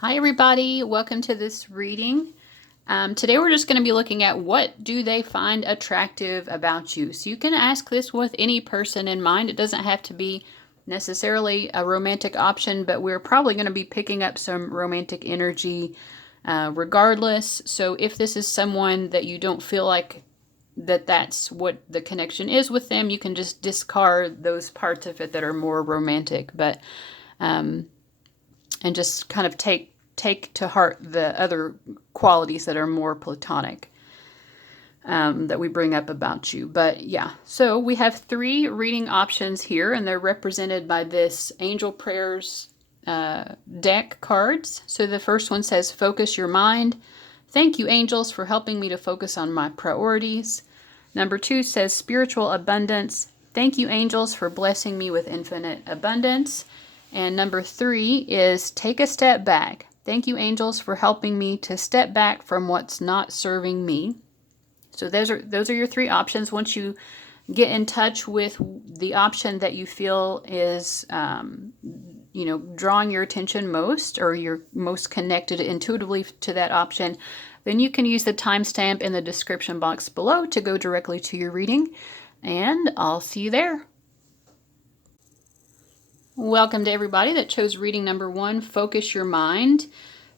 Hi everybody, welcome to this reading. Today we're just going to be looking at what do they find attractive about you. So you can ask this with any person in mind. It doesn't have to be necessarily a romantic option, but we're probably going to be picking up some romantic energy regardless. So if this is someone that you don't feel like that's what the connection is with them, you can just discard those parts of it that are more romantic. But and just kind of take to heart the other qualities that are more platonic that we bring up about you. But yeah, so we have 3 reading options here, and they're represented by this Angel Prayers deck cards. So the first one says, focus your mind. Thank you, angels, for helping me to focus on my priorities. Number 2 says, spiritual abundance. Thank you, angels, for blessing me with infinite abundance. And number 3 is, take a step back. Thank you, angels, for helping me to step back from what's not serving me. So those are your 3 options. Once you get in touch with the option that you feel is drawing your attention most, or you're most connected intuitively to that option, then you can use the timestamp in the description box below to go directly to your reading, and I'll see you there. Welcome to everybody that chose reading number 1, Focus Your Mind.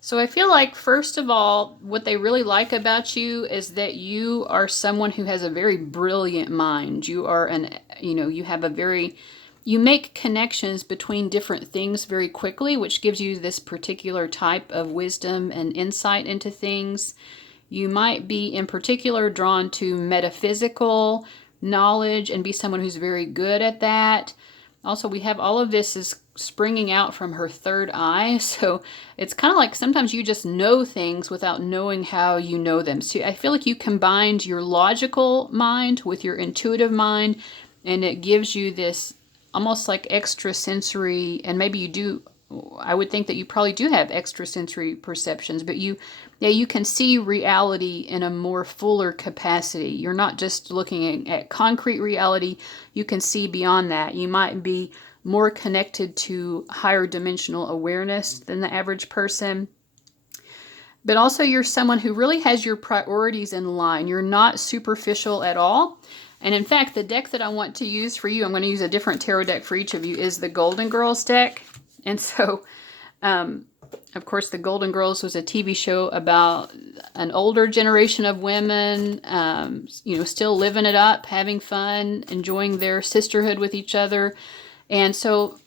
So I feel like, first of all, what they really like about you is that you are someone who has a very brilliant mind. You are you make connections between different things very quickly, which gives you this particular type of wisdom and insight into things. You might be in particular drawn to metaphysical knowledge and be someone who's very good at that. Also, we have all of this is springing out from her third eye. So it's kind of like sometimes you just know things without knowing how you know them. So I feel like you combined your logical mind with your intuitive mind, and it gives you this almost like extrasensory, and maybe you do, I would think that you probably do have extrasensory perceptions, but you can see reality in a more fuller capacity. You're not just looking at concrete reality. You can see beyond that. You might be more connected to higher dimensional awareness than the average person. But also, you're someone who really has your priorities in line. You're not superficial at all. And in fact, the deck that I want to use for you, I'm going to use a different tarot deck for each of you, is the Golden Girls deck. And so, of course, the Golden Girls was a TV show about an older generation of women, still living it up, having fun, enjoying their sisterhood with each other. And so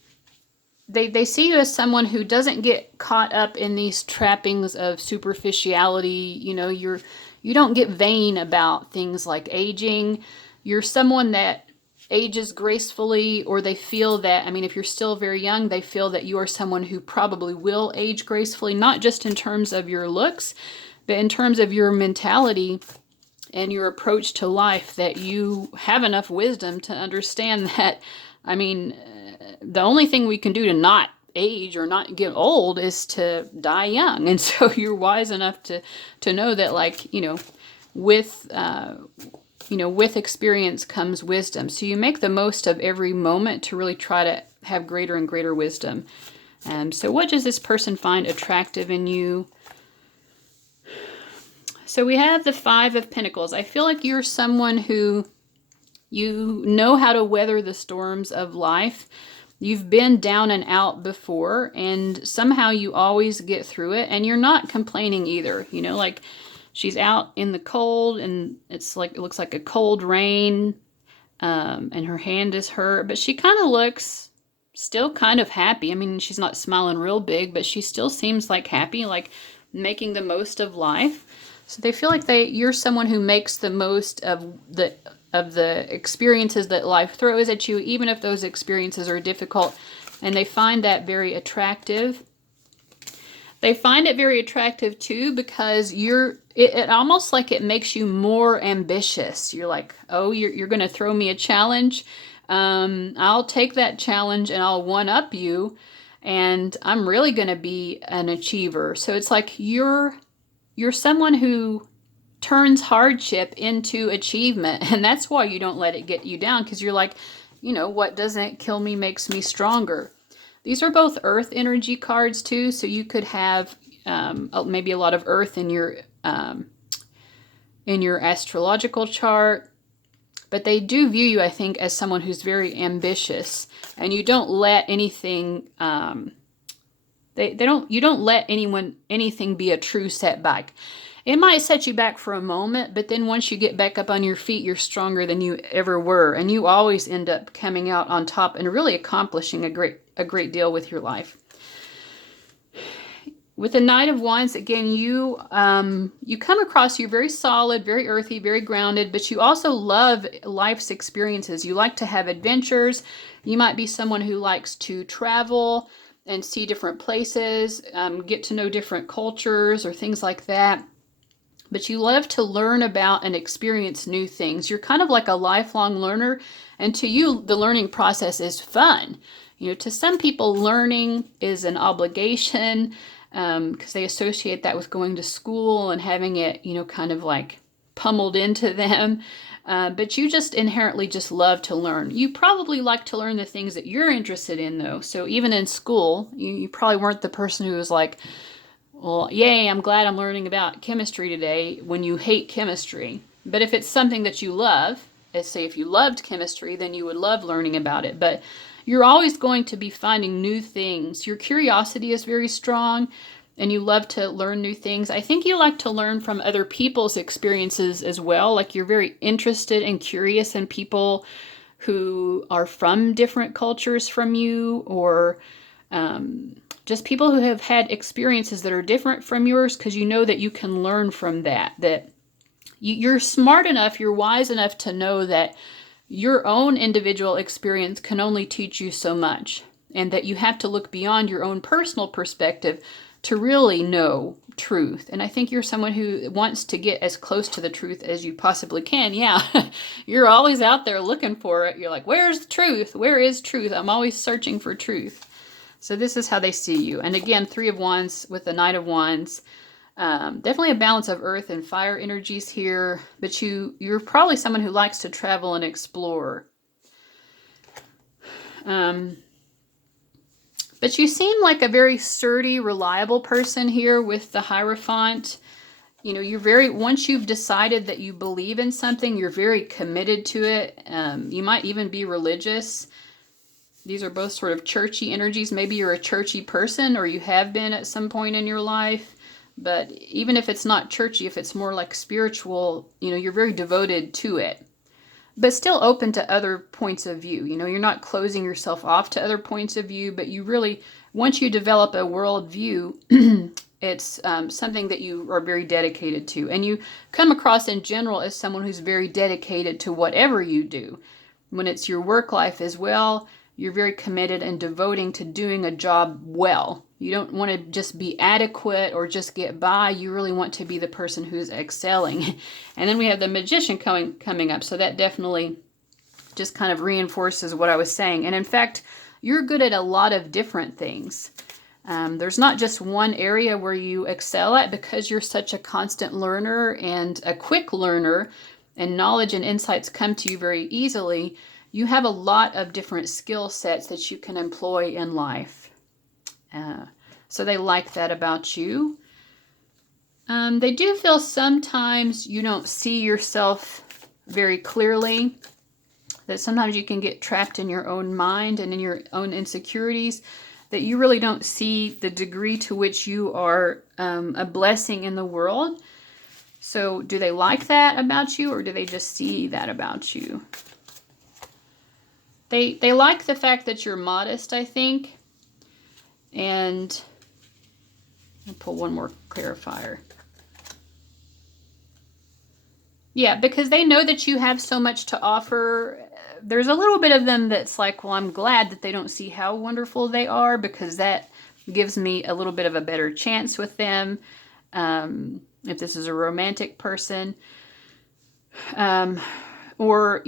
they see you as someone who doesn't get caught up in these trappings of superficiality. You don't get vain about things like aging. You're someone that ages gracefully, or they feel that, if you're still very young, they feel that you are someone who probably will age gracefully, not just in terms of your looks, but in terms of your mentality and your approach to life, that you have enough wisdom to understand that, the only thing we can do to not age or not get old is to die young. And so you're wise enough to know that, with experience comes wisdom. So you make the most of every moment to really try to have greater and greater wisdom. So what does this person find attractive in you? So we have the 5 of Pentacles. I feel like you're someone who, you know how to weather the storms of life. You've been down and out before, and somehow you always get through it, and you're not complaining either. She's out in the cold, and it looks like a cold rain, and her hand is hurt, but she kind of looks still kind of happy. She's not smiling real big, but she still seems like happy, like making the most of life. So they feel like you're someone who makes the most of the experiences that life throws at you, even if those experiences are difficult, and they find that very attractive. They find it very attractive too because it almost like it makes you more ambitious. You're like, oh, you're going to throw me a challenge. I'll take that challenge and I'll one-up you, and I'm really going to be an achiever. So it's like you're someone who turns hardship into achievement, and that's why you don't let it get you down, because you're like, what doesn't kill me makes me stronger. These are both earth energy cards too, so you could have, maybe a lot of earth in your astrological chart. But they do view you, I think, as someone who's very ambitious, and you don't let anything, you don't let anything be a true setback. It might set you back for a moment, but then once you get back up on your feet, you're stronger than you ever were, and you always end up coming out on top and really accomplishing a great deal with your life. With the Knight of Wands, again, you come across, you're very solid, very earthy, very grounded, but you also love life's experiences. You like to have adventures. You might be someone who likes to travel and see different places, get to know different cultures or things like that. But you love to learn about and experience new things. You're kind of like a lifelong learner, and to you, the learning process is fun. To some people, learning is an obligation, because they associate that with going to school and having it, kind of like pummeled into them. But you just inherently just love to learn. You probably like to learn the things that you're interested in, though. So even in school, you probably weren't the person who was like, well, yay, I'm glad I'm learning about chemistry today, when you hate chemistry. But if it's something that you love, let's say if you loved chemistry, then you would love learning about it. But you're always going to be finding new things. Your curiosity is very strong, and you love to learn new things. I think you like to learn from other people's experiences as well. Like, you're very interested and curious in people who are from different cultures from you, or just people who have had experiences that are different from yours, because you know that you can learn from that you're smart enough, you're wise enough to know that your own individual experience can only teach you so much, and that you have to look beyond your own personal perspective to really know truth. And I think you're someone who wants to get as close to the truth as you possibly can. Yeah, you're always out there looking for it. You're like, where's the truth? Where is truth? I'm always searching for truth. So this is how they see you. And again, Three of Wands with the Knight of Wands. Definitely a balance of earth and fire energies here, but you're probably someone who likes to travel and explore. But you seem like a very sturdy, reliable person here with the Hierophant. Once you've decided that you believe in something, you're very committed to it. You might even be religious. These are both sort of churchy energies. Maybe you're a churchy person, or you have been at some point in your life. But even if it's not churchy, if it's more like spiritual, you're very devoted to it. But still open to other points of view. You're not closing yourself off to other points of view, but you really, once you develop a worldview, it's something that you are very dedicated to. And you come across in general as someone who's very dedicated to whatever you do. When it's your work life as well, you're very committed and devoting to doing a job well. You don't want to just be adequate or just get by. You really want to be the person who's excelling. And then we have the Magician coming up. So that definitely just kind of reinforces what I was saying. And in fact, you're good at a lot of different things. There's not just one area where you excel at, because you're such a constant learner and a quick learner, and knowledge and insights come to you very easily. You have a lot of different skill sets that you can employ in life. So they like that about you. They do feel sometimes you don't see yourself very clearly, that sometimes you can get trapped in your own mind and in your own insecurities, that you really don't see the degree to which you are a blessing in the world. So do they like that about you, or do they just see that about you? They like the fact that you're modest, I think. And I'll pull one more clarifier. Yeah, because they know that you have so much to offer. There's a little bit of them that's like, well, I'm glad that they don't see how wonderful they are, because that gives me a little bit of a better chance with them. If this is a romantic person. Or,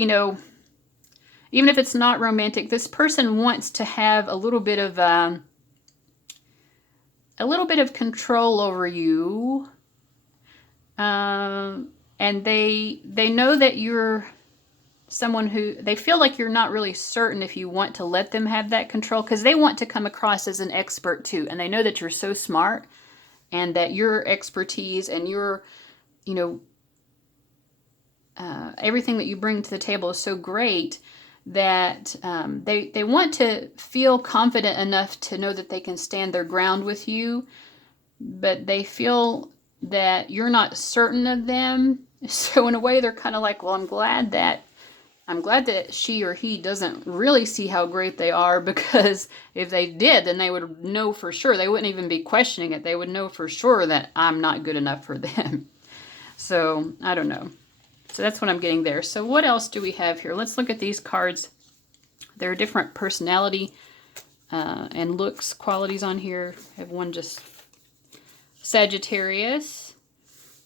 even if it's not romantic, this person wants to have a little bit of control over you, and they know that you're someone who, they feel like you're not really certain if you want to let them have that control, because they want to come across as an expert too, and they know that you're so smart and that your expertise and your, you know, everything that you bring to the table is so great that they want to feel confident enough to know that they can stand their ground with you, but they feel that you're not certain of them. So in a way, they're kind of like, well, I'm glad that she or he doesn't really see how great they are, because if they did, then they would know for sure. They wouldn't even be questioning it. They would know for sure that I'm not good enough for them. So I don't know. So that's what I'm getting there. So what else do we have here? Let's look at these cards. There are different personality and looks qualities on here. I have one just Sagittarius.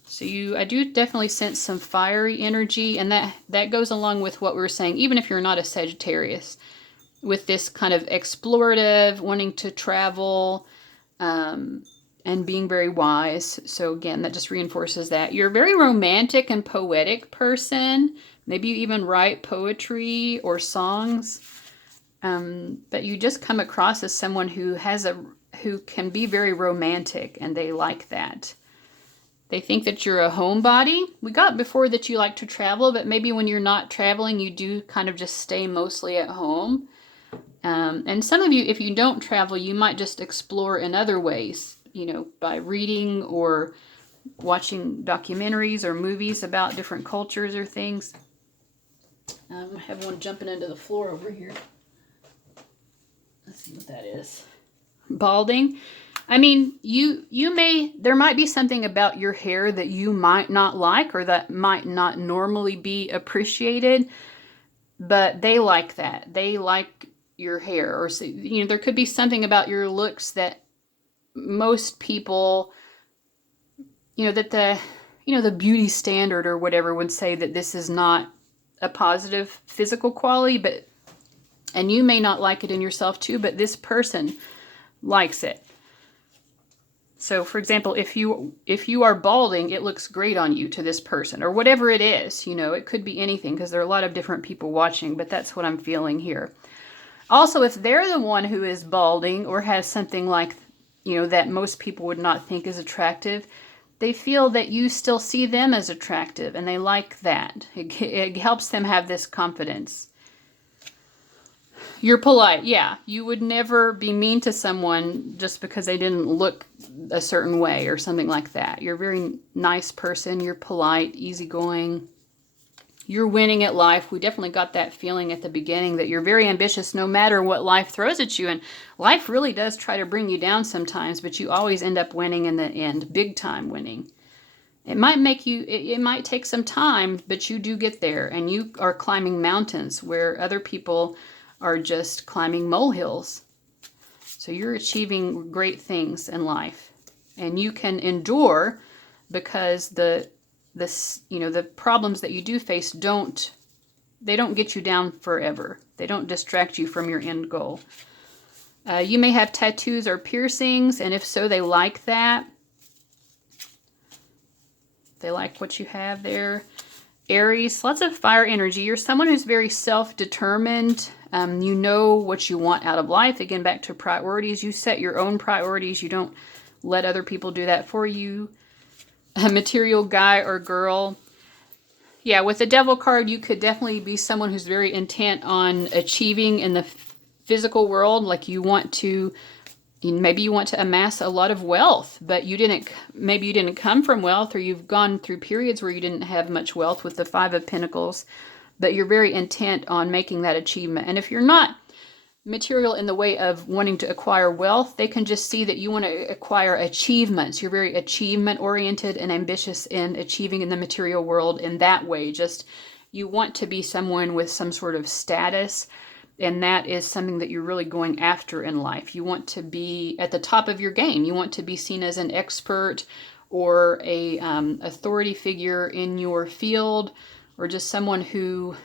So I do definitely sense some fiery energy, and that goes along with what we were saying, even if you're not a Sagittarius, with this kind of explorative, wanting to travel, and being very wise. So again, that just reinforces that. You're a very romantic and poetic person. Maybe you even write poetry or songs. But you just come across as someone who can be very romantic, and they like that. They think that you're a homebody. We got before that you like to travel, but maybe when you're not traveling, you do kind of just stay mostly at home. And some of you, if you don't travel, you might just explore in other ways, you know, by reading or watching documentaries or movies about different cultures or things. I have one jumping into the floor over here. Let's see what that is. Balding. I mean, there might be something about your hair that you might not like, or that might not normally be appreciated, but they like that. They like your hair, or, you know, there could be something about your looks that most people, you know, that the beauty standard or whatever would say that this is not a positive physical quality, and you may not like it in yourself too, but this person likes it. So for example, if you are balding, it looks great on you to this person, or whatever it is, you know, it could be anything, because there are a lot of different people watching, but that's what I'm feeling here. Also, if they're the one who is balding or has something like, you know, that most people would not think is attractive, they feel that you still see them as attractive, and they like that. It helps them have this confidence. You're polite. Yeah, you would never be mean to someone just because they didn't look a certain way or something like that. You're a very nice person. You're polite, easygoing. You're winning at life. We definitely got that feeling at the beginning that you're very ambitious no matter what life throws at you. And life really does try to bring you down sometimes, but you always end up winning in the end, big time winning. It might take some time, but you do get there, and you are climbing mountains where other people are just climbing molehills. So you're achieving great things in life, and you can endure, because the problems that you do face don't get you down forever. They don't distract you from your end goal. You may have tattoos or piercings, and if so, they like that. They like what you have there. Aries, lots of fire energy. You're someone who's very self-determined. You know what you want out of life. Again, back to priorities. You set your own priorities. You don't let other people do that for you. A material guy or girl. Yeah, with the Devil card, you could definitely be someone who's very intent on achieving in the physical world. Like maybe you want to amass a lot of wealth, but maybe you didn't come from wealth, or you've gone through periods where you didn't have much wealth with the Five of Pentacles, but you're very intent on making that achievement. And if you're not material in the way of wanting to acquire wealth, they can just see that you want to acquire achievements. You're very achievement oriented and ambitious in achieving in the material world in that way. Just you want to be someone with some sort of status, and that is something that you're really going after in life. You want to be at the top of your game. You want to be seen as an expert or a authority figure in your field, or just someone who,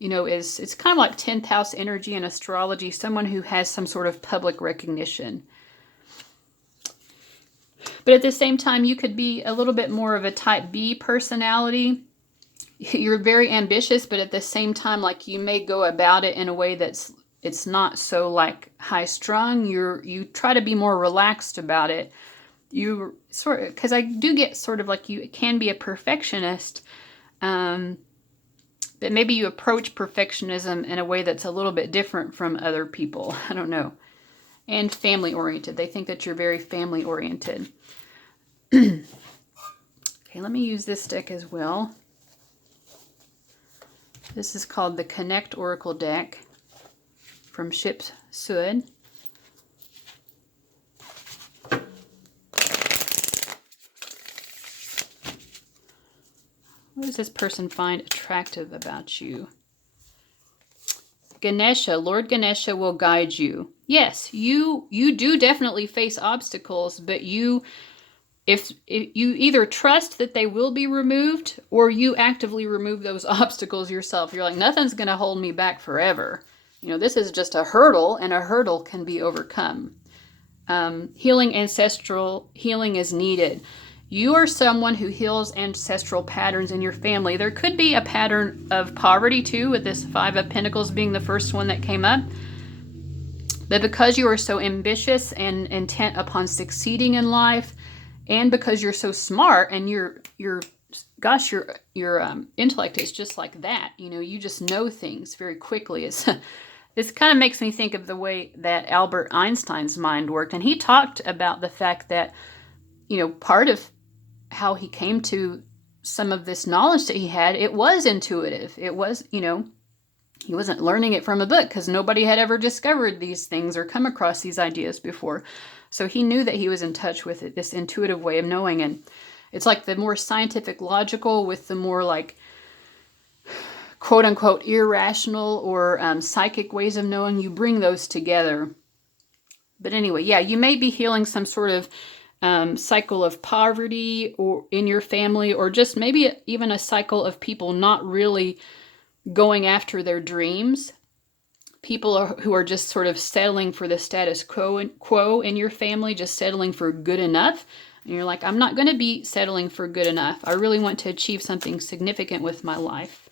you know, it's kind of like 10th house energy in astrology, someone who has some sort of public recognition. But at the same time, you could be a little bit more of a type B personality. You're very ambitious, but at the same time, like, you may go about it in a way it's not so like high strung. You try to be more relaxed about it, you sort of, because I do get sort of like you can be a perfectionist, but maybe you approach perfectionism in a way that's a little bit different from other people. I don't know. And family oriented. They think that you're very family oriented. Okay, let me use this deck as well. This is called the Connect Oracle deck from Ship's Sud. What does this person find attractive about you? Ganesha, Lord Ganesha will guide you. Yes, you do definitely face obstacles, but if you either trust that they will be removed or you actively remove those obstacles yourself. You're like, nothing's going to hold me back forever. You know, this is just a hurdle, and a hurdle can be overcome. Healing ancestral healing is needed. You are someone who heals ancestral patterns in your family. There could be a pattern of poverty too, with this Five of Pentacles being the first one that came up. But because you are so ambitious and intent upon succeeding in life, and because you're so smart and your intellect is just like that, you know, you just know things very quickly. This kind of makes me think of the way that Albert Einstein's mind worked. And he talked about the fact that, you know, part of how he came to some of this knowledge that he had, it was intuitive. It was, you know, he wasn't learning it from a book because nobody had ever discovered these things or come across these ideas before. So he knew that he was in touch with it, this intuitive way of knowing. And it's like the more scientific, logical with the more like quote unquote irrational or psychic ways of knowing. You bring those together. But anyway, yeah, you may be healing some sort of cycle of poverty or in your family, or just maybe even a cycle of people not really going after their dreams. People who are just sort of settling for the status quo in your family, just settling for good enough. And you're like, I'm not going to be settling for good enough. I really want to achieve something significant with my life.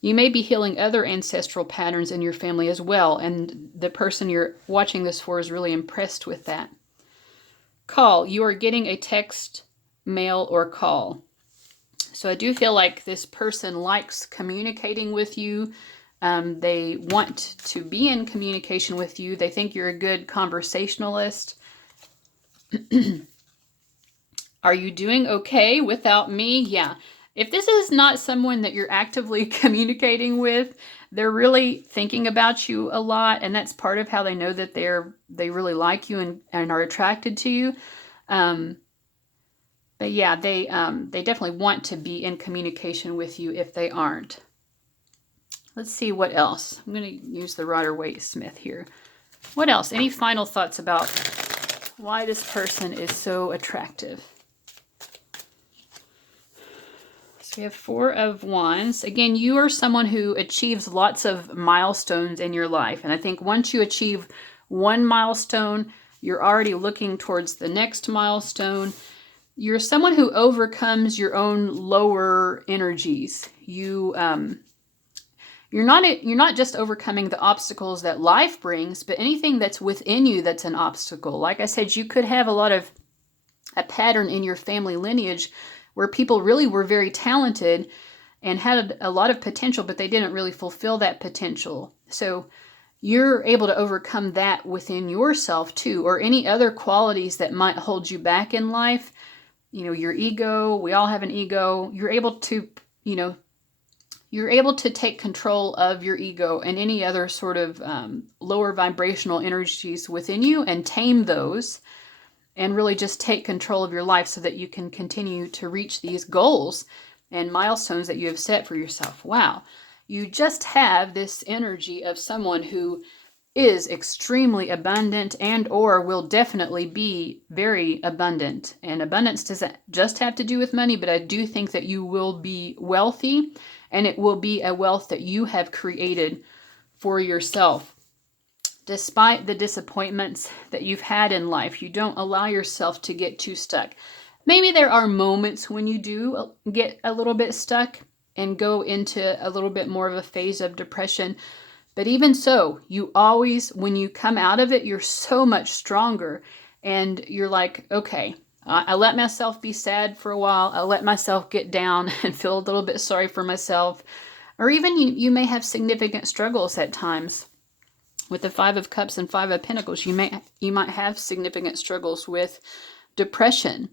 You may be healing other ancestral patterns in your family as well. And the person you're watching this for is really impressed with that. Call. You are getting a text, mail, or call. So I do feel like this person likes communicating with you. They want to be in communication with you. They think you're a good conversationalist. Are you doing okay without me? Yeah. If this is not someone that you're actively communicating with, they're really thinking about you a lot. And that's part of how they know that they really like you and are attracted to you. But yeah, they definitely want to be in communication with you if they aren't. Let's see what else. I'm going to use the Rider-Waite-Smith here. What else? Any final thoughts about why this person is so attractive? So we have Four of Wands. Again, you are someone who achieves lots of milestones in your life. And I think once you achieve one milestone, you're already looking towards the next milestone. You're someone who overcomes your own lower energies. You're not just overcoming the obstacles that life brings, but anything that's within you that's an obstacle. Like I said, you could have a pattern in your family lineage where people really were very talented and had a lot of potential, but they didn't really fulfill that potential. So you're able to overcome that within yourself too, or any other qualities that might hold you back in life. You know, your ego, we all have an ego. You're able to take control of your ego and any other sort of lower vibrational energies within you and tame those and really just take control of your life so that you can continue to reach these goals and milestones that you have set for yourself. Wow. You just have this energy of someone who is extremely abundant and or will definitely be very abundant. And abundance doesn't just have to do with money, but I do think that you will be wealthy, and it will be a wealth that you have created for yourself. Despite the disappointments that you've had in life, you don't allow yourself to get too stuck. Maybe there are moments when you do get a little bit stuck and go into a little bit more of a phase of depression. But even so, you always, when you come out of it, you're so much stronger. and you're like, okay, I let myself be sad for a while. I let myself get down and feel a little bit sorry for myself. Or even you may have significant struggles at times. With the Five of Cups and Five of Pentacles, you might have significant struggles with depression.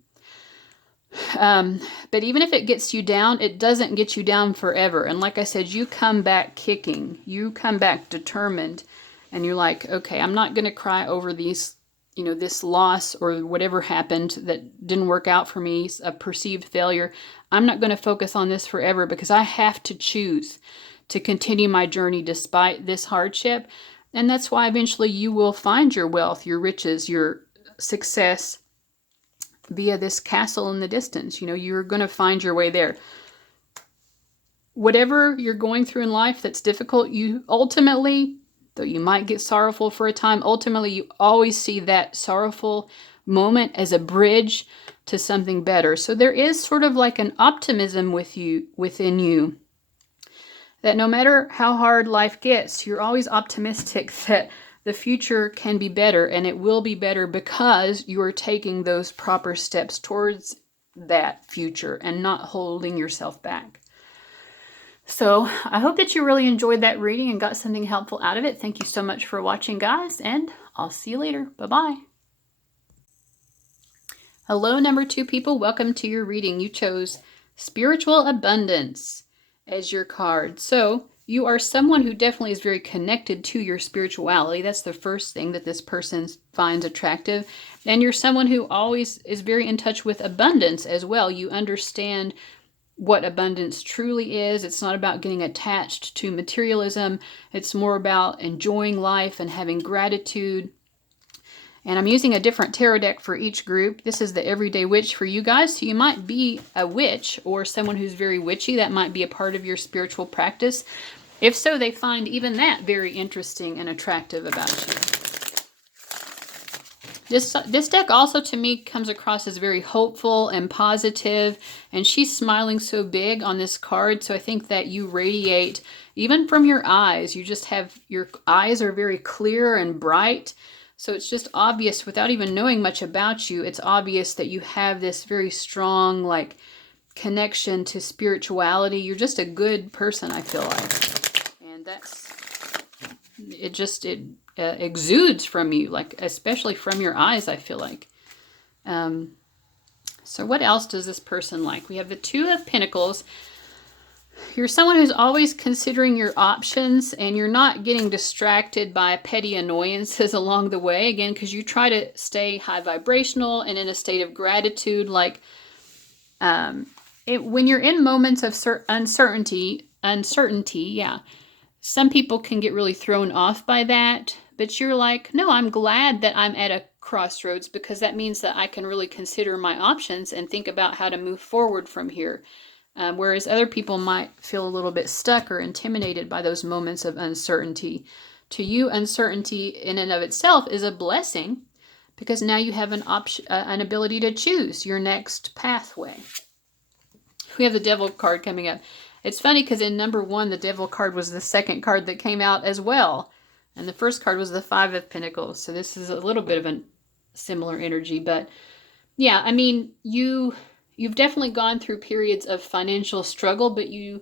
But even if it gets you down, it doesn't get you down forever. And like I said, you come back kicking. You come back determined. And you're like, okay, I'm not going to cry over these, this loss or whatever happened that didn't work out for me, a perceived failure. I'm not going to focus on this forever because I have to choose to continue my journey despite this hardship. And that's why eventually you will find your wealth, your riches, your success via this castle in the distance. You're going to find your way there. Whatever you're going through in life that's difficult, you ultimately, though you might get sorrowful for a time, ultimately you always see that sorrowful moment as a bridge to something better. So there is sort of like an optimism within you, that no matter how hard life gets, you're always optimistic that the future can be better, and it will be better because you are taking those proper steps towards that future and not holding yourself back. So I hope that you really enjoyed that reading and got something helpful out of it. Thank you so much for watching, guys, and I'll see you later. Bye-bye. Hello, number 2 people. Welcome to your reading. You chose Spiritual Abundance as your card. So you are someone who definitely is very connected to your spirituality. That's the first thing that this person finds attractive. And you're someone who always is very in touch with abundance as well. You understand what abundance truly is. It's not about getting attached to materialism. It's more about enjoying life and having gratitude. And I'm using a different tarot deck for each group. This is the Everyday Witch for you guys. So you might be a witch or someone who's very witchy. That might be a part of your spiritual practice. If so, they find even that very interesting and attractive about you. This deck also to me comes across as very hopeful and positive, and she's smiling so big on this card. So I think that you radiate even from your eyes. You just have, your eyes are very clear and bright. So it's just obvious without even knowing much about you. It's obvious that you have this very strong connection to spirituality. You're just a good person, I feel like. And it exudes from you, especially from your eyes, I feel like. So what else does this person like? We have the Two of Pentacles. You're someone who's always considering your options, and you're not getting distracted by petty annoyances along the way, again, because you try to stay high vibrational and in a state of gratitude. When you're in moments of uncertainty, yeah, some people can get really thrown off by that, but you're like, no, I'm glad that I'm at a crossroads because that means that I can really consider my options and think about how to move forward from here. Whereas other people might feel a little bit stuck or intimidated by those moments of uncertainty. To you, uncertainty in and of itself is a blessing because now you have an ability to choose your next pathway. We have the Devil card coming up. It's funny because in number 1, the Devil card was the second card that came out as well. And the first card was the Five of Pentacles. So this is a little bit of a similar energy. But yeah, I mean, you've definitely gone through periods of financial struggle, but you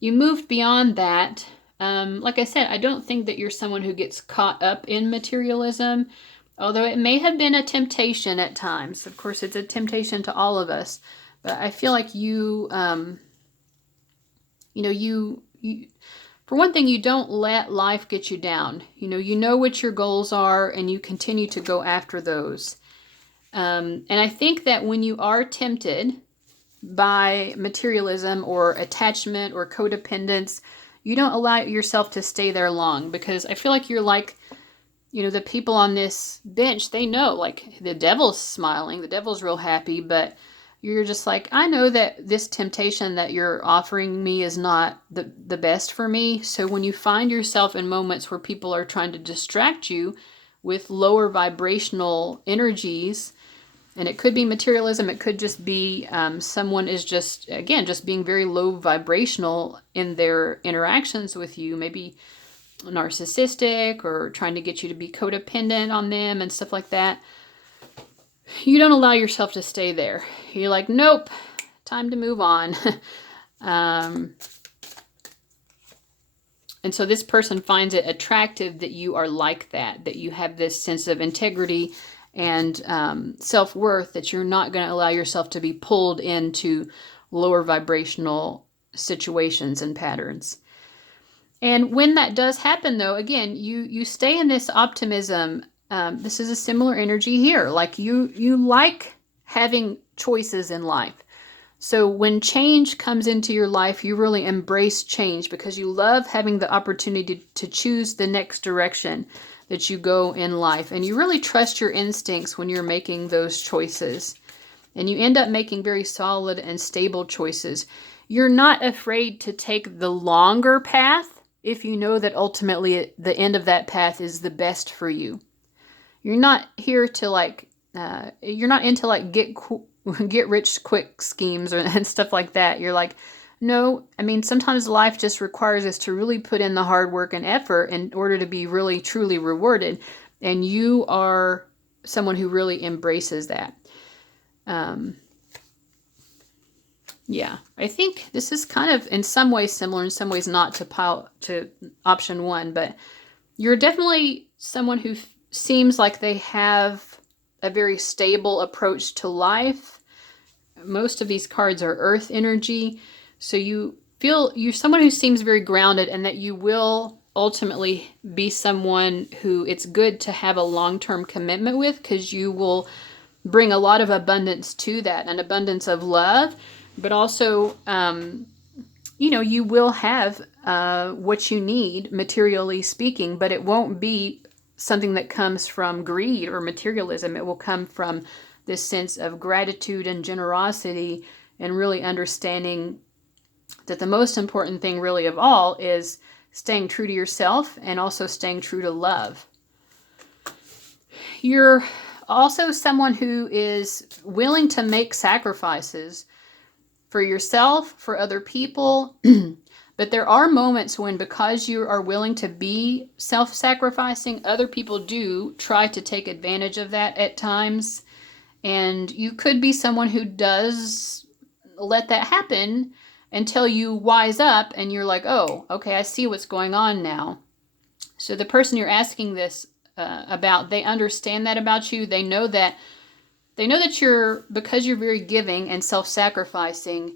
moved beyond that. Like I said, I don't think that you're someone who gets caught up in materialism, although it may have been a temptation at times. Of course, it's a temptation to all of us, but I feel like you for one thing, you don't let life get you down. You know what your goals are, and you continue to go after those. And I think that when you are tempted by materialism or attachment or codependence, you don't allow yourself to stay there long, because I feel like you're like, the people on this bench, they know, the devil's smiling, the devil's real happy, but you're just like, I know that this temptation that you're offering me is not the best for me. So when you find yourself in moments where people are trying to distract you with lower vibrational energies, and it could be materialism, it could just be someone is just being very low vibrational in their interactions with you. Maybe narcissistic or trying to get you to be codependent on them and stuff like that, you don't allow yourself to stay there. You're like, nope, time to move on. And so this person finds it attractive that you are like that you have this sense of integrity and self-worth, that you're not going to allow yourself to be pulled into lower vibrational situations and patterns. And when that does happen, though, again, you stay in this optimism. This is a similar energy here. Like you like having choices in life. So when change comes into your life, you really embrace change because you love having the opportunity to choose the next direction that you go in life. And you really trust your instincts when you're making those choices. And you end up making very solid and stable choices. You're not afraid to take the longer path if you know that ultimately the end of that path is the best for you. You're not here to you're not into get rich quick schemes and stuff like that. You're like, no, I mean, sometimes life just requires us to really put in the hard work and effort in order to be really, truly rewarded. And you are someone who really embraces that. Yeah, I think this is kind of in some ways similar, in some ways not to option one, but you're definitely someone who seems like they have a very stable approach to life. Most of these cards are earth energy. So you're someone who seems very grounded, and that you will ultimately be someone who it's good to have a long-term commitment with, because you will bring a lot of abundance to that, an abundance of love, but also, you will have what you need, materially speaking, but it won't be something that comes from greed or materialism. It will come from this sense of gratitude and generosity, and really understanding that the most important thing really of all is staying true to yourself and also staying true to love. You're also someone who is willing to make sacrifices for yourself, for other people. But there are moments when, because you are willing to be self-sacrificing, other people do try to take advantage of that at times. And you could be someone who does let that happen until you wise up and you're like, oh, okay, I see what's going on now. So the person you're asking this about, they understand that about you. They know that because you're very giving and self-sacrificing,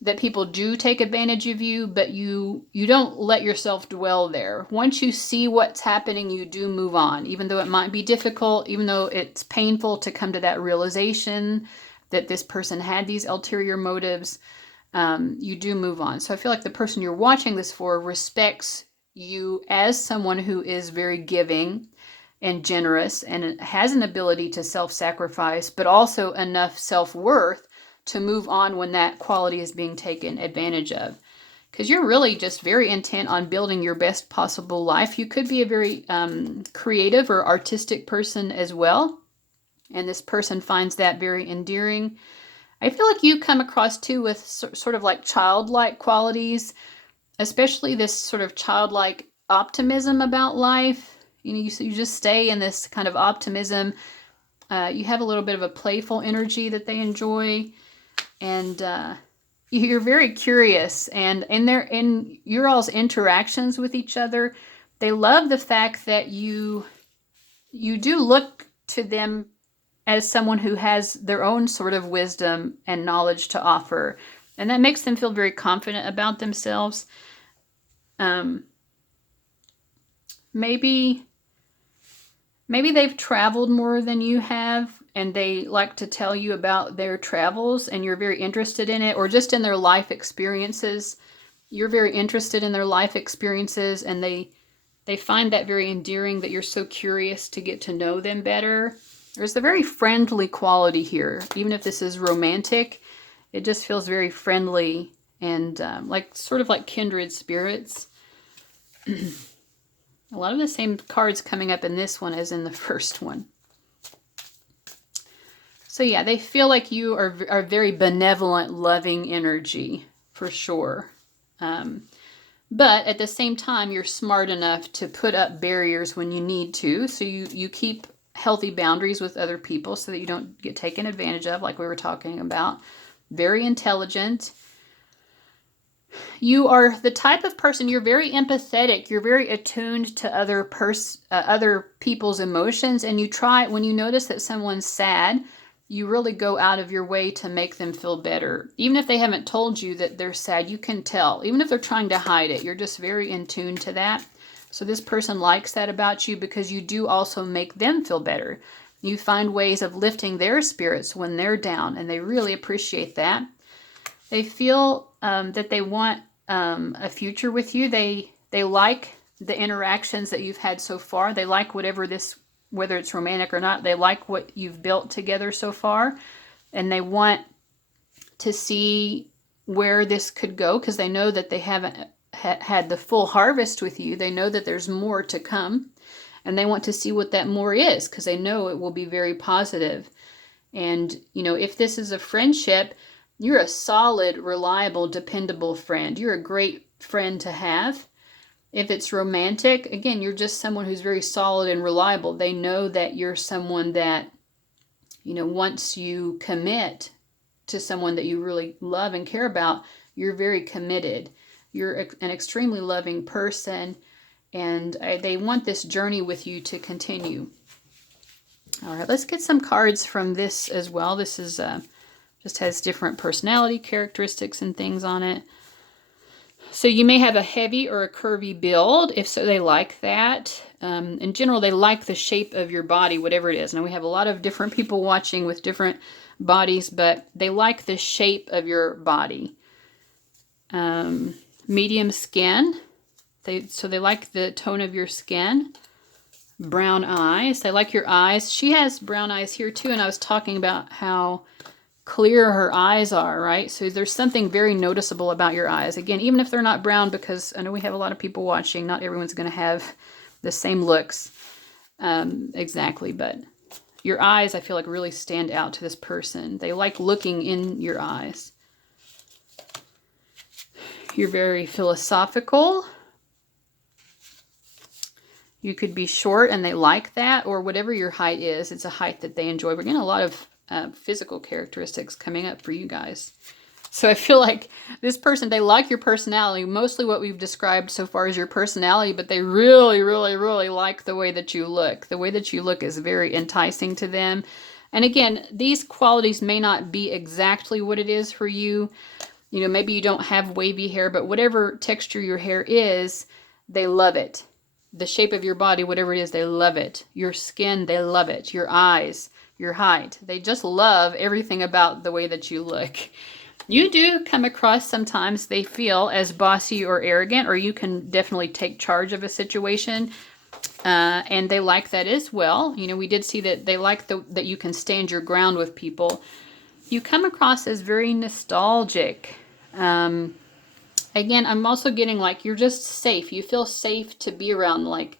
that people do take advantage of you, but you don't let yourself dwell there. Once you see what's happening, you do move on, even though it might be difficult, even though it's painful to come to that realization that this person had these ulterior motives. You do move on. So I feel like the person you're watching this for respects you as someone who is very giving and generous and has an ability to self-sacrifice, but also enough self-worth to move on when that quality is being taken advantage of. Because you're really just very intent on building your best possible life. You could be a very creative or artistic person as well. And this person finds that very endearing. I feel like you come across too with sort of like childlike qualities, especially this sort of childlike optimism about life. You just stay in this kind of optimism. You have a little bit of a playful energy that they enjoy. And you're very curious, and in your all's interactions with each other, they love the fact that you do look to them as someone who has their own sort of wisdom and knowledge to offer, and that makes them feel very confident about themselves. Maybe they've traveled more than you have, and they like to tell you about their travels, and you're very interested in it, or just in their life experiences. You're very interested in their life experiences, and they find that very endearing, that you're so curious to get to know them better. There's a very friendly quality here. Even if this is romantic, it just feels very friendly and sort of like kindred spirits. A lot of the same cards coming up in this one as in the first one. So yeah, they feel like you are very benevolent, loving energy, for sure. But at the same time, you're smart enough to put up barriers when you need to. So you keep healthy boundaries with other people so that you don't get taken advantage of, like we were talking about. Very intelligent. You are the type of person, you're very empathetic. You're very attuned to other people's emotions. And you try, when you notice that someone's sad, you really go out of your way to make them feel better. Even if they haven't told you that they're sad, you can tell. Even if they're trying to hide it, you're just very in tune to that. So this person likes that about you because you do also make them feel better. You find ways of lifting their spirits when they're down, and they really appreciate that. They feel that they want a future with you. They like the interactions that you've had so far. They like whether it's romantic or not, they like what you've built together so far. And they want to see where this could go because they know that they haven't had the full harvest with you. They know that there's more to come. And they want to see what that more is because they know it will be very positive. And, if this is a friendship, you're a solid, reliable, dependable friend. You're a great friend to have. If it's romantic, again, you're just someone who's very solid and reliable. They know that you're someone that, once you commit to someone that you really love and care about, you're very committed. You're an extremely loving person, and they want this journey with you to continue. All right, let's get some cards from this as well. This is just has different personality characteristics and things on it. So you may have a heavy or a curvy build. If so, they like that. In general, they like the shape of your body, whatever it is. Now, we have a lot of different people watching with different bodies, but they like the shape of your body. Medium skin. So they like the tone of your skin. Brown eyes. They like your eyes. She has brown eyes here too, and I was talking about how clear her eyes are, right? So there's something very noticeable about your eyes. Again, even if they're not brown, because I know we have a lot of people watching, not everyone's going to have the same looks exactly, but your eyes, I feel like, really stand out to this person. They like looking in your eyes. You're very philosophical. You could be short and they like that, or whatever your height is, it's a height that they enjoy. We're getting a lot of physical characteristics coming up for you guys. So I feel like this person, they like your personality. Mostly what we've described so far is your personality, but they really, really, really like the way that you look. The way that you look is very enticing to them. And again, these qualities may not be exactly what it is for you. Maybe you don't have wavy hair, but whatever texture your hair is, they love it. The shape of your body, whatever it is, they love it. Your skin, they love it. Your eyes, your height. They just love everything about the way that you look. You do come across sometimes they feel as bossy or arrogant, or you can definitely take charge of a situation. And they like that as well. We did see that they like that you can stand your ground with people. You come across as very nostalgic. Again, I'm also getting like you're just safe. You feel safe to be around, like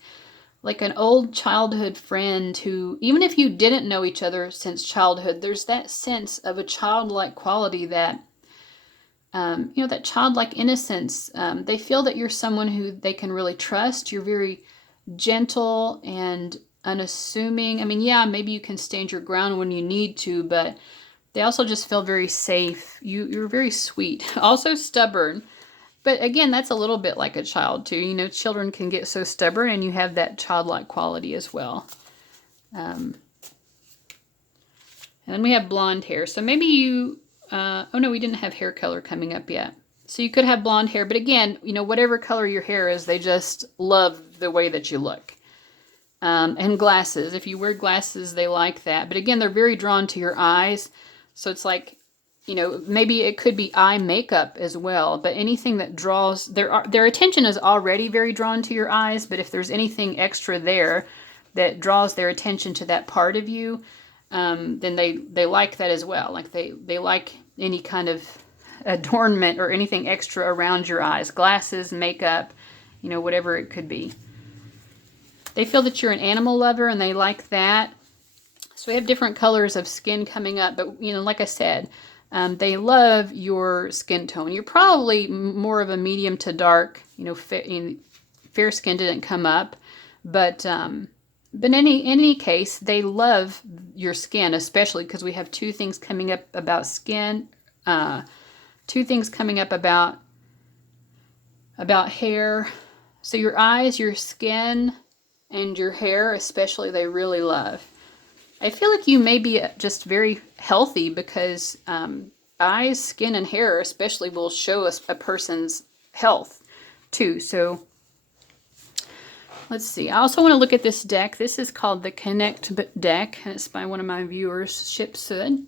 an old childhood friend who, even if you didn't know each other since childhood, there's that sense of a childlike quality that, that childlike innocence. They feel that you're someone who they can really trust. You're very gentle and unassuming. I mean, yeah, maybe you can stand your ground when you need to, but they also just feel very safe. You're very sweet. Also stubborn. But again, that's a little bit like a child too. Children can get so stubborn, and you have that childlike quality as well. And then we have blonde hair. So maybe you, oh no, we didn't have hair color coming up yet. So you could have blonde hair. But again, whatever color your hair is, they just love the way that you look. And glasses. If you wear glasses, they like that. But again, they're very drawn to your eyes. So it's like, maybe it could be eye makeup as well, but anything that draws their attention is already very drawn to your eyes. But if there's anything extra there that draws their attention to that part of you, then they like that as well. Like they like any kind of adornment or anything extra around your eyes, glasses, makeup, whatever it could be. They feel that you're an animal lover, and they like that. So we have different colors of skin coming up, but like I said, They love your skin tone. You're probably more of a medium to dark. Fair skin didn't come up, but in any case, they love your skin, especially because we have two things coming up about skin, two things coming up about hair. So your eyes, your skin, and your hair, especially, they really love. I feel like you may be just very healthy because eyes, skin, and hair especially will show us a person's health too. So let's see. I also want to look at this deck. This is called the Connect deck, and it's by one of my viewers, Shipsud.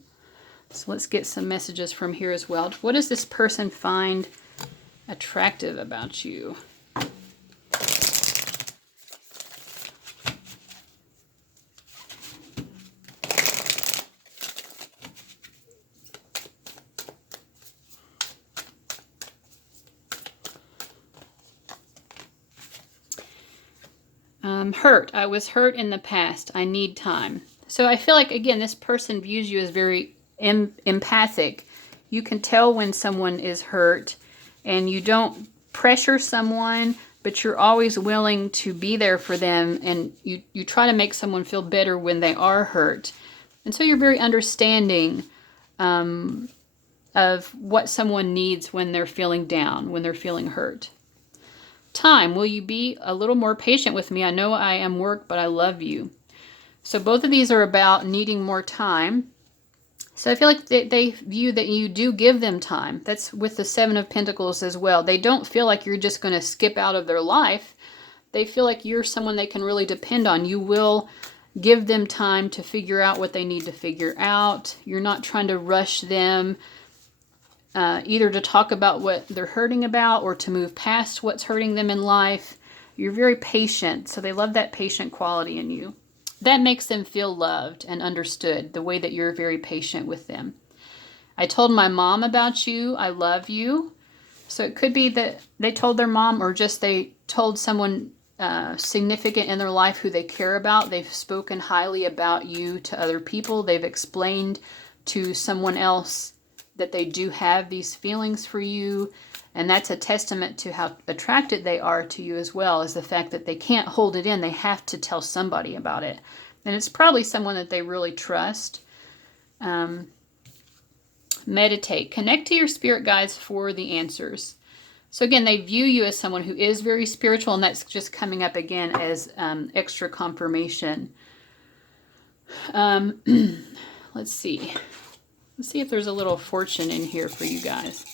So let's get some messages from here as well. What does this person find attractive about you? Hurt. I was hurt in the past. I need time. So I feel like, again, this person views you as very empathic. You can tell when someone is hurt, and you don't pressure someone, but you're always willing to be there for them, and you try to make someone feel better when they are hurt. And so you're very understanding of what someone needs when they're feeling down, when they're feeling hurt. Time. Will you be a little more patient with me? I know I am work, but I love you. So both of these are about needing more time. So I feel like they view that you do give them time. That's with the Seven of Pentacles as well. They don't feel like you're just going to skip out of their life. They feel like you're someone they can really depend on. You will give them time to figure out what they need to figure out. You're not trying to rush them. Either to talk about what they're hurting about or to move past what's hurting them in life. You're very patient, so they love that patient quality in you. That makes them feel loved and understood, the way that you're very patient with them. I told my mom about you. I love you. So it could be that they told their mom, or just they told someone significant in their life who they care about. They've spoken highly about you to other people. They've explained to someone else that they do have these feelings for you, and that's a testament to how attracted they are to you as well, is the fact that they can't hold it in. They have to tell somebody about it, and it's probably someone that they really trust. Meditate. Connect to your spirit guides for the answers. So again, they view you as someone who is very spiritual, and that's just coming up again as extra confirmation. Let's see. Let's see if there's a little fortune in here for you guys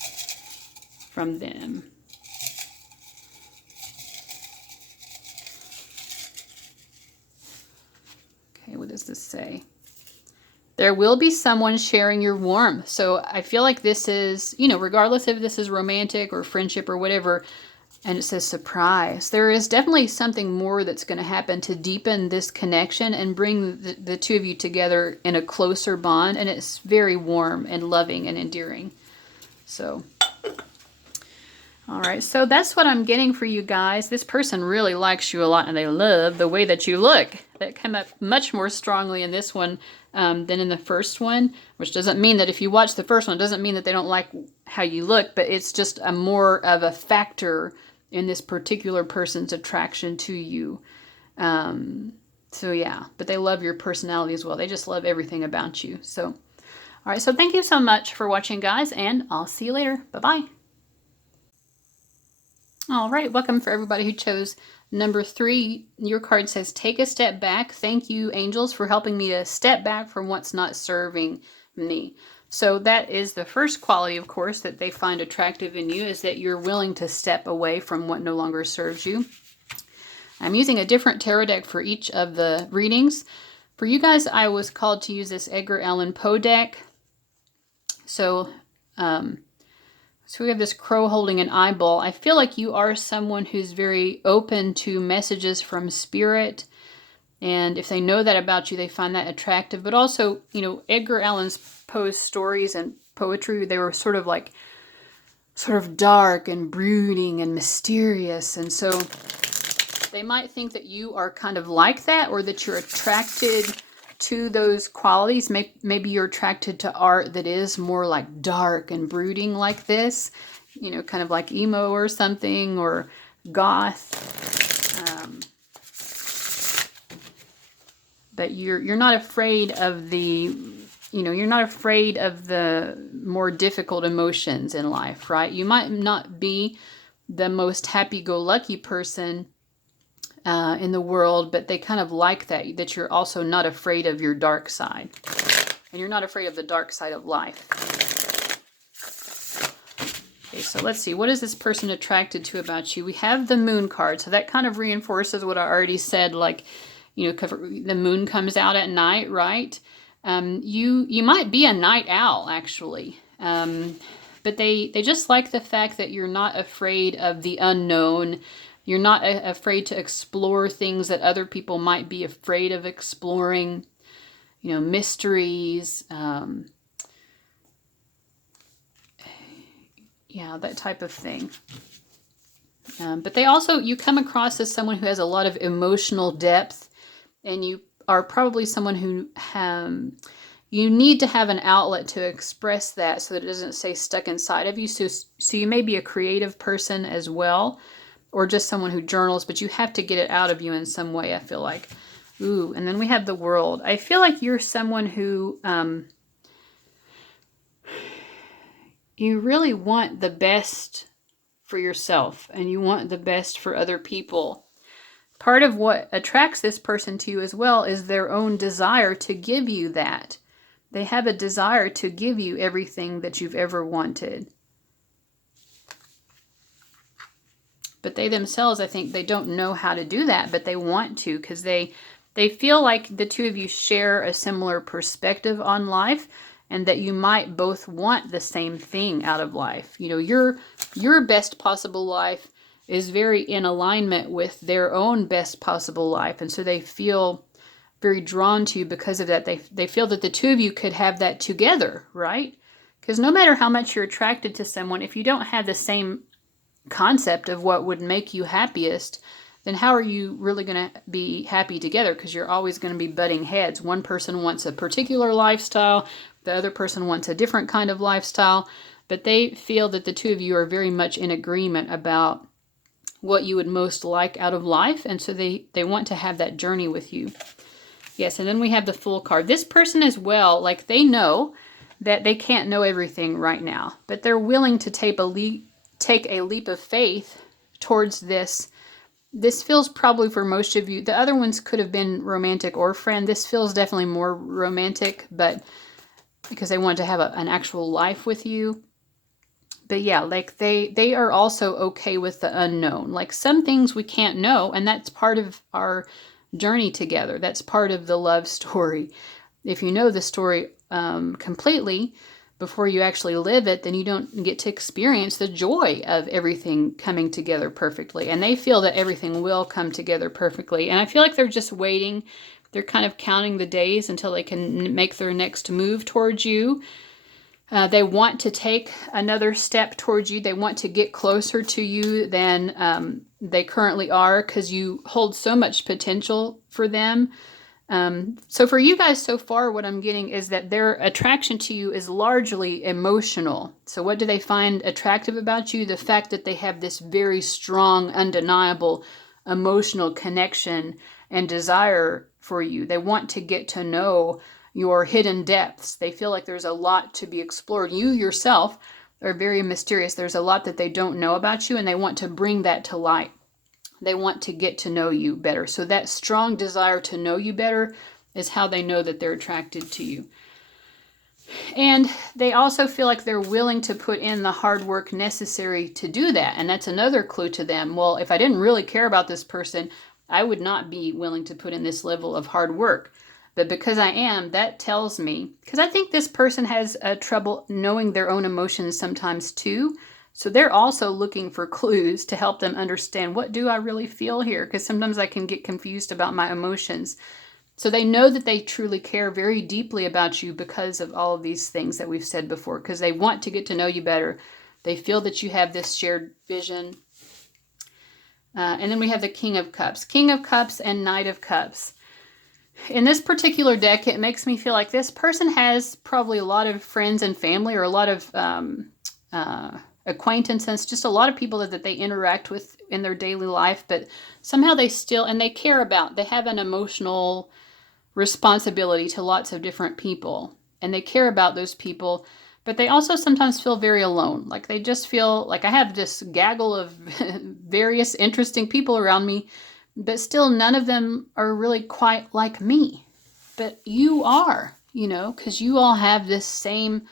from them. Okay, what does this say? There will be someone sharing your warmth. So I feel like this is, regardless if this is romantic or friendship or whatever, and it says surprise, there is definitely something more that's going to happen to deepen this connection and bring the two of you together in a closer bond. And it's very warm and loving and endearing. So, all right. So that's what I'm getting for you guys. This person really likes you a lot, and they love the way that you look. That came up much more strongly in this one than in the first one, which doesn't mean that if you watch the first one, it doesn't mean that they don't like how you look, but it's just a more of a factor in this particular person's attraction to you. So yeah, but they love your personality as well. They just love everything about you. So, all right. So thank you so much for watching, guys, and I'll see you later. Bye-bye. All right. Welcome for everybody who chose number 3. Your card says, take a step back. Thank you, angels, for helping me to step back from what's not serving me. So that is the first quality, of course, that they find attractive in you, is that you're willing to step away from what no longer serves you. I'm using a different tarot deck for each of the readings. For you guys, I was called to use this Edgar Allan Poe deck. So we have this crow holding an eyeball. I feel like you are someone who's very open to messages from spirit. And if they know that about you, they find that attractive. But also, Edgar Allan Poe's stories and poetry, they were sort of dark and brooding and mysterious. And so they might think that you are kind of like that, or that you're attracted to those qualities. Maybe you're attracted to art that is more like dark and brooding like this, you know, kind of like emo or something, or goth. But you're not afraid of the, you know, you're not afraid of the more difficult emotions in life, right? You might not be the most happy-go-lucky person in the world, but they kind of like that you're also not afraid of your dark side. And you're not afraid of the dark side of life. Okay, so let's see. What is this person attracted to about you? We have the moon card. So that kind of reinforces what I already said, like, you know, the moon comes out at night, right? You might be a night owl, actually. But they just like the fact that you're not afraid of the unknown. You're not afraid to explore things that other people might be afraid of exploring. You know, mysteries. Yeah, that type of thing. But they also, you come across as someone who has a lot of emotional depth. And you are probably someone who you need to have an outlet to express that so that it doesn't stay stuck inside of you. So you may be a creative person as well, or just someone who journals, but you have to get it out of you in some way, I feel like. Ooh, and then we have the world. I feel like you're someone who you really want the best for yourself, and you want the best for other people. Part of what attracts this person to you as well is their own desire to give you that. They have a desire to give you everything that you've ever wanted. But they themselves, I think, they don't know how to do that, but they want to, because they feel like the two of you share a similar perspective on life, and that you might both want the same thing out of life. You know, your best possible life is very in alignment with their own best possible life. And so they feel very drawn to you because of that. They feel that the two of you could have that together, right? Because no matter how much you're attracted to someone, if you don't have the same concept of what would make you happiest, then how are you really going to be happy together? Because you're always going to be butting heads. One person wants a particular lifestyle, the other person wants a different kind of lifestyle, but they feel that the two of you are very much in agreement about what you would most like out of life, and so they want to have that journey with you. Yes, and then we have the Fool card. This person as well, like, they know that they can't know everything right now, but they're willing to take a leap of faith towards this. This feels probably for most of you, the other ones could have been romantic or friend. This feels definitely more romantic, but because they want to have an actual life with you. But yeah, like they are also okay with the unknown. Like, some things we can't know, and that's part of our journey together. That's part of the love story. If you know the story completely before you actually live it, then you don't get to experience the joy of everything coming together perfectly. And they feel that everything will come together perfectly. And I feel like they're just waiting. They're kind of counting the days until they can make their next move towards you. They want to take another step towards you. They want to get closer to you than they currently are, because you hold so much potential for them. So for you guys so far, what I'm getting is that their attraction to you is largely emotional. So what do they find attractive about you? The fact that they have this very strong, undeniable emotional connection and desire for you. They want to get to know your hidden depths. They feel like there's a lot to be explored. You yourself are very mysterious. There's a lot that they don't know about you, and they want to bring that to light. They want to get to know you better. So that strong desire to know you better is how they know that they're attracted to you. And they also feel like they're willing to put in the hard work necessary to do that. And that's another clue to them. Well, if I didn't really care about this person, I would not be willing to put in this level of hard work. But because I am, that tells me, because I think this person has trouble knowing their own emotions sometimes too. So they're also looking for clues to help them understand, what do I really feel here? Because sometimes I can get confused about my emotions. So they know that they truly care very deeply about you because of all of these things that we've said before, because they want to get to know you better. They feel that you have this shared vision. And then we have the King of Cups. King of Cups and Knight of Cups. In this particular deck, it makes me feel like this person has probably a lot of friends and family, or a lot of acquaintances, just a lot of people that they interact with in their daily life, but somehow they still, and they care about, they have an emotional responsibility to lots of different people, and they care about those people, but they also sometimes feel very alone. Like they just feel like I have this gaggle of various interesting people around me, but still none of them are really quite like me. But you are, because you all have this same,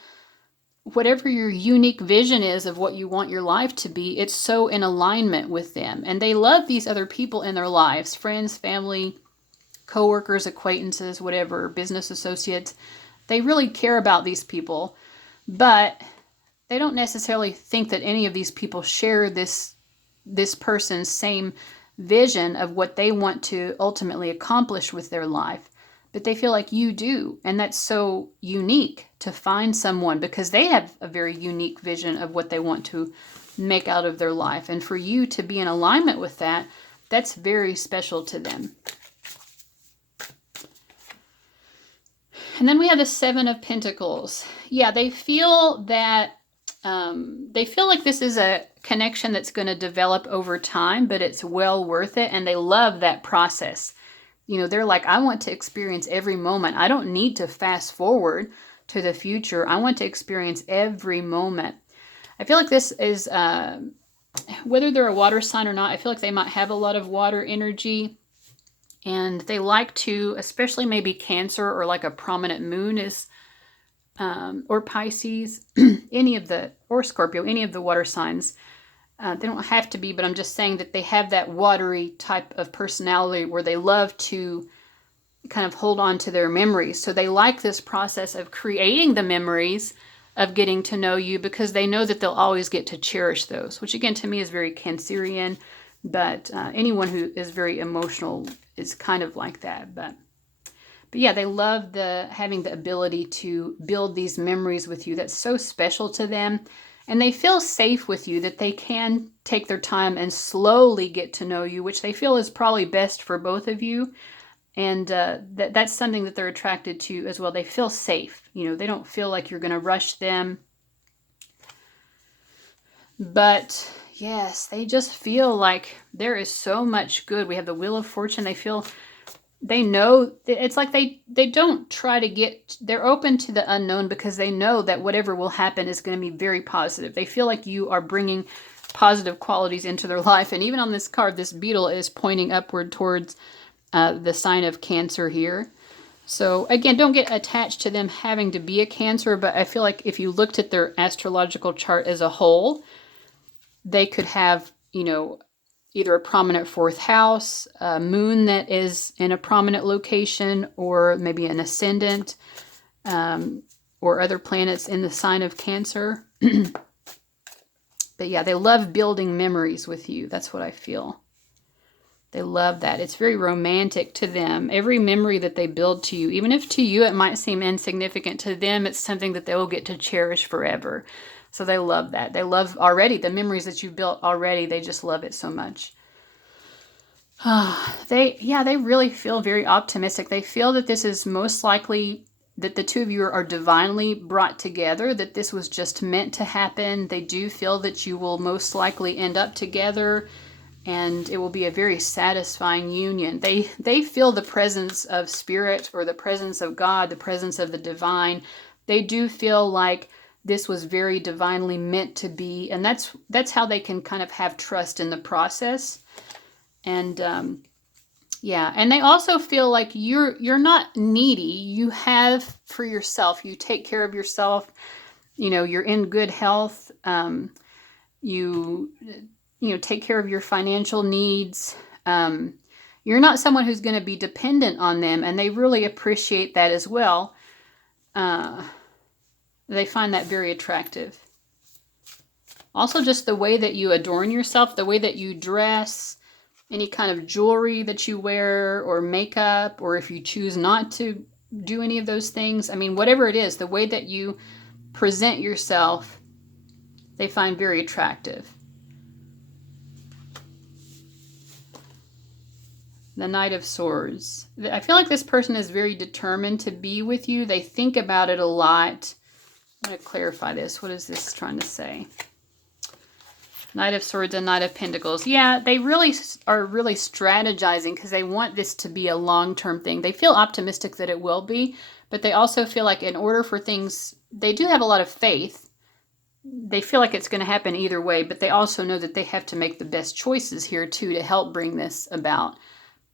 whatever your unique vision is of what you want your life to be, it's so in alignment with them. And they love these other people in their lives, friends, family, coworkers, acquaintances, whatever, business associates. They really care about these people, but they don't necessarily think that any of these people share this person's same vision of what they want to ultimately accomplish with their life. But they feel like you do, and that's so unique to find someone, because they have a very unique vision of what they want to make out of their life. And for you to be in alignment with that, that's very special to them. And then we have the Seven of Pentacles. Yeah, they feel that, they feel like this is a connection that's going to develop over time, but it's well worth it. And they love that process. They're like, I want to experience every moment. I don't need to fast forward to the future. I want to experience every moment. I feel like this is, whether they're a water sign or not, I feel like they might have a lot of water energy. And they like to, especially maybe Cancer, or like a prominent moon is, or Pisces, or Scorpio, any of the water signs. They don't have to be, but I'm just saying that they have that watery type of personality where they love to kind of hold on to their memories. So they like this process of creating the memories of getting to know you, because they know that they'll always get to cherish those, which again to me is very Cancerian, but anyone who is very emotional is kind of like that. But yeah, they love having the ability to build these memories with you. That's so special to them. And they feel safe with you, that they can take their time and slowly get to know you, which they feel is probably best for both of you. And that's something that they're attracted to as well. They feel safe. They don't feel like you're going to rush them. But yes, they just feel like there is so much good. We have the Wheel of Fortune. They know, it's like they don't try to they're open to the unknown, because they know that whatever will happen is going to be very positive. They feel like you are bringing positive qualities into their life. And even on this card, this beetle is pointing upward towards the sign of Cancer here. So again, don't get attached to them having to be a Cancer, but I feel like if you looked at their astrological chart as a whole, they could have, either a prominent fourth house, a moon that is in a prominent location, or maybe an ascendant, or other planets in the sign of Cancer. But yeah, they love building memories with you. That's what I feel. They love that. It's very romantic to them. Every memory that they build to you, even if to you it might seem insignificant, to them it's something that they will get to cherish forever. So they love that. They love already the memories that you've built already. They just love it so much. They really feel very optimistic. They feel that this is most likely that the two of you are divinely brought together, that this was just meant to happen. They do feel that you will most likely end up together, and it will be a very satisfying union. They feel the presence of spirit, or the presence of God, the presence of the divine. They do feel like this was very divinely meant to be, and that's how they can kind of have trust in the process. And and they also feel like you're not needy. You have for yourself. You take care of yourself. You're in good health. You take care of your financial needs. You're not someone who's going to be dependent on them, and they really appreciate that as well. They find that very attractive. Also, just the way that you adorn yourself, the way that you dress, any kind of jewelry that you wear, or makeup, or if you choose not to do any of those things. I mean, whatever it is, the way that you present yourself, they find very attractive. The Knight of Swords. I feel like this person is very determined to be with you. They think about it a lot. I'm going to clarify this. What is this trying to say? Knight of Swords and Knight of Pentacles. Yeah, they really are really strategizing because they want this to be a long-term thing. They feel optimistic that it will be, but they also feel like in order for things, they do have a lot of faith. They feel like it's going to happen either way, but they also know that they have to make the best choices here too to help bring this about.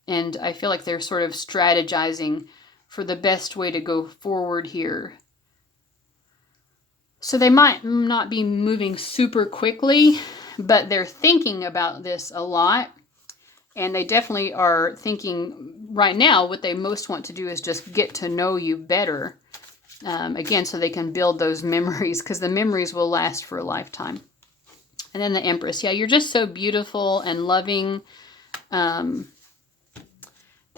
And I feel like they're sort of strategizing for the best way to go forward here. So they might not be moving super quickly, but they're thinking about this a lot. And they definitely are thinking right now what they most want to do is just get to know you better. Again, so they can build those memories, because the memories will last for a lifetime. And then the Empress. Yeah, you're just so beautiful and loving. They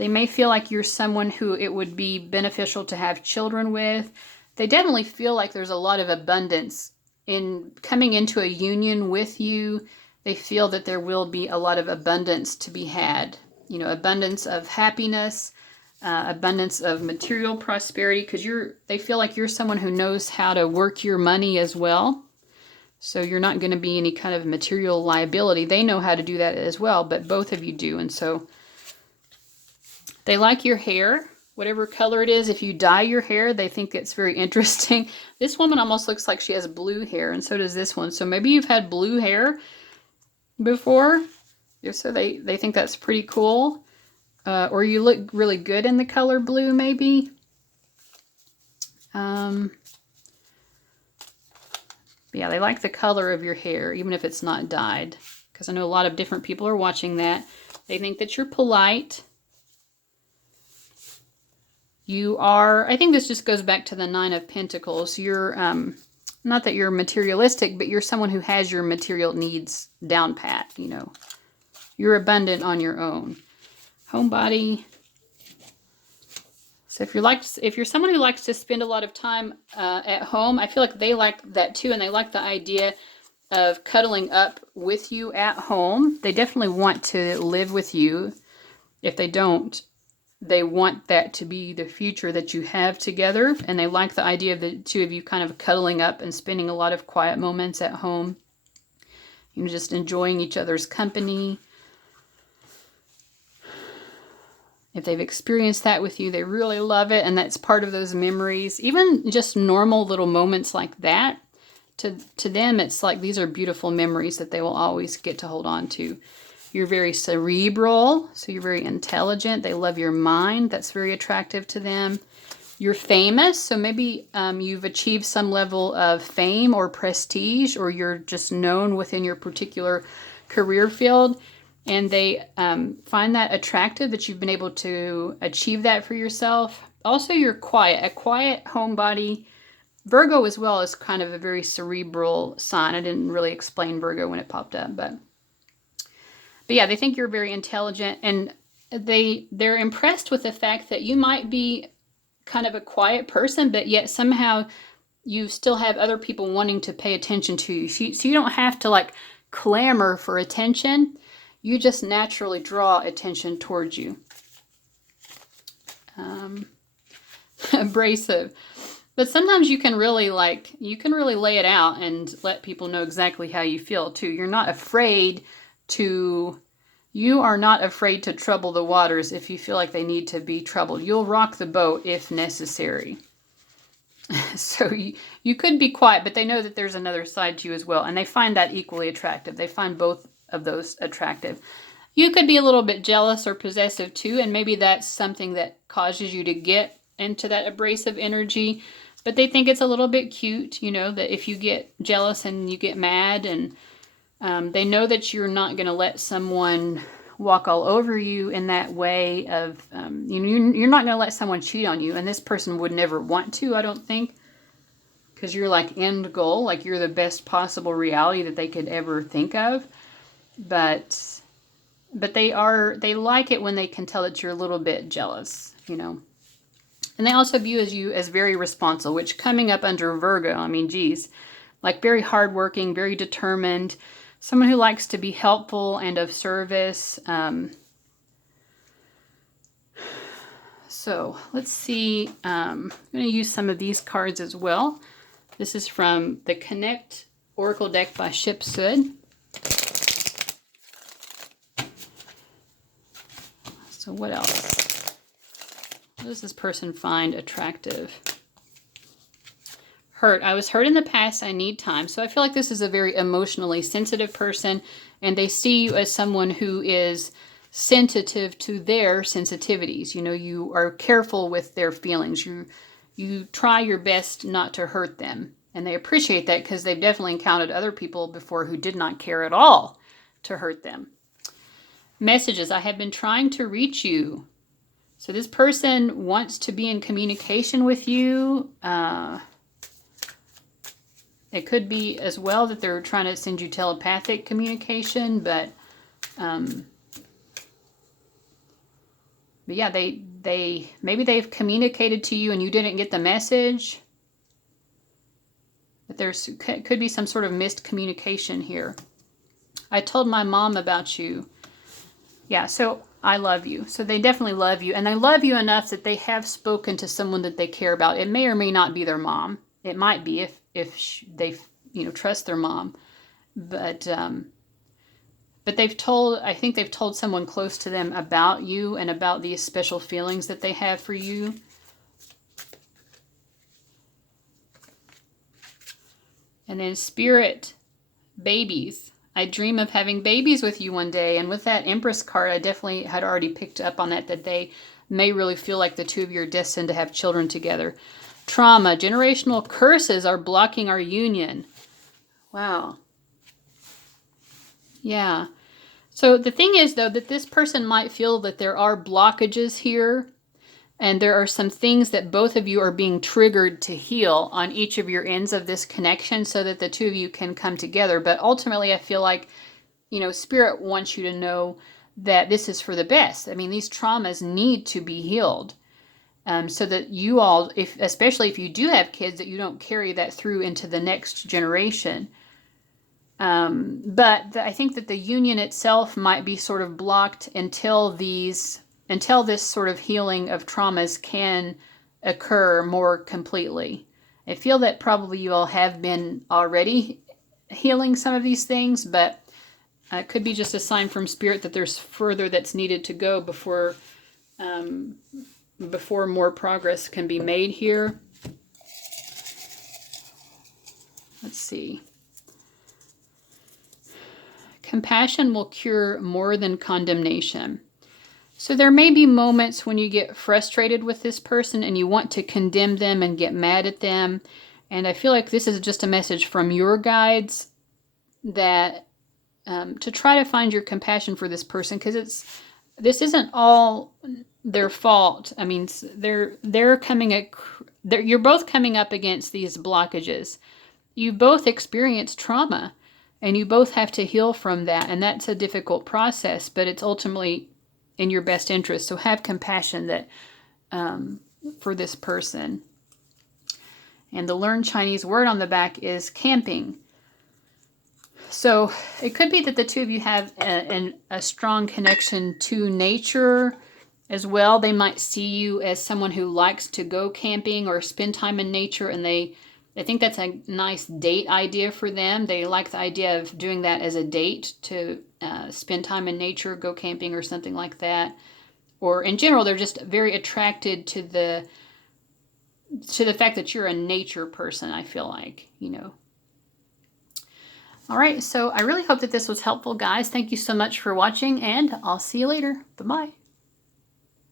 may feel like you're someone who it would be beneficial to have children with. They definitely feel like there's a lot of abundance in coming into a union with you. They feel that there will be a lot of abundance to be had. You know, abundance of happiness, abundance of material prosperity, because they feel like you're someone who knows how to work your money as well. So you're not going to be any kind of material liability. They know how to do that as well, but both of you do. And so they like your hair, whatever color it is. If you dye your hair, they think it's very interesting. This woman almost looks like she has blue hair, and so does this one. So maybe you've had blue hair before. So they think that's pretty cool. Or you look really good in the color blue, maybe. Yeah, they like the color of your hair, even if it's not dyed. Because I know a lot of different people are watching that. They think that you're polite. You are, I think this just goes back to the Nine of Pentacles. You're, not that you're materialistic, but you're someone who has your material needs down pat, you know. You're abundant on your own. Homebody. So if you're someone who likes to spend a lot of time at home, I feel like they like that too, and they like the idea of cuddling up with you at home. They definitely want to live with you. If they don't, they want that to be the future that you have together, and they like the idea of the two of you kind of cuddling up and spending a lot of quiet moments at home. You know, just enjoying each other's company. If they've experienced that with you, they really love it, and that's part of those memories. Even just normal little moments like that, to them, it's like these are beautiful memories that they will always get to hold on to. You're very cerebral, so you're very intelligent. They love your mind. That's very attractive to them. You're famous, so maybe you've achieved some level of fame or prestige, or you're just known within your particular career field. And they find that attractive that you've been able to achieve that for yourself. Also, you're quiet. A quiet homebody. Virgo as well is kind of a very cerebral sign. I didn't really explain Virgo when it popped up, but yeah, they think you're very intelligent, and they're impressed with the fact that you might be kind of a quiet person, but yet somehow you still have other people wanting to pay attention to you. So you don't have to like clamor for attention. You just naturally draw attention towards you. Abrasive. But sometimes you can really lay it out and let people know exactly how you feel too. You are not afraid to trouble the waters if you feel like they need to be troubled. You'll rock the boat if necessary. So you could be quiet, but they know that there's another side to you as well. And they find that equally attractive. They find both of those attractive. You could be a little bit jealous or possessive too, and maybe that's something that causes you to get into that abrasive energy. But they think it's a little bit cute, you know, that if you get jealous and you get mad, and they know that you're not going to let someone walk all over you in that way of, you're not going to let someone cheat on you. And this person would never want to, I don't think, because you're like end goal, like you're the best possible reality that they could ever think of. But they like it when they can tell that you're a little bit jealous, you know. And they also view you as very responsible, which coming up under Virgo, I mean, geez, like very hardworking, very determined, someone who likes to be helpful and of service. So let's see. I'm going to use some of these cards as well. This is from the Connect Oracle deck by Ship Sud. So what else? What does this person find attractive? Hurt. I was hurt in the past. I need time. So I feel like this is a very emotionally sensitive person, and they see you as someone who is sensitive to their sensitivities. You know, you are careful with their feelings. You try your best not to hurt them. And they appreciate that because they've definitely encountered other people before who did not care at all to hurt them. Messages. I have been trying to reach you. So this person wants to be in communication with you. It could be as well that they're trying to send you telepathic communication, but yeah, maybe they've communicated to you and you didn't get the message. But could be some sort of missed communication here. I told my mom about you. Yeah, so I love you. So they definitely love you. And they love you enough that they have spoken to someone that they care about. It may or may not be their mom. It might be if they, you know, trust their mom. But I think they've told someone close to them about you and about these special feelings that they have for you. And then spirit, babies. I dream of having babies with you one day. And with that Empress card, I definitely had already picked up on that they may really feel like the two of you are destined to have children together. Trauma, generational curses are blocking our union. Wow. Yeah. So the thing is, though, that this person might feel that there are blockages here. And there are some things that both of you are being triggered to heal on each of your ends of this connection so that the two of you can come together. But ultimately, I feel like, you know, Spirit wants you to know that this is for the best. I mean, these traumas need to be healed so that you all, especially if you do have kids, that you don't carry that through into the next generation. But I think that the union itself might be sort of blocked until this sort of healing of traumas can occur more completely. I feel that probably you all have been already healing some of these things, but it could be just a sign from Spirit that there's further that's needed to go before more progress can be made here. Let's see. Compassion will cure more than condemnation. So there may be moments when you get frustrated with this person and you want to condemn them and get mad at them. And I feel like this is just a message from your guides that to try to find your compassion for this person, because this isn't all their fault. I mean, you're both coming up against these blockages. You both experienced trauma and you both have to heal from that. And that's a difficult process, but it's ultimately in your best interest. So have compassion that for this person. And the Learn Chinese word on the back is camping. So it could be that the two of you have a strong connection to nature as well. They might see you as someone who likes to go camping or spend time in nature, and I think that's a nice date idea for them. They like the idea of doing that as a date to spend time in nature, go camping or something like that. Or in general, they're just very attracted to the fact that you're a nature person, I feel like, you know. All right, so I really hope that this was helpful, guys. Thank you so much for watching, and I'll see you later. Bye-bye.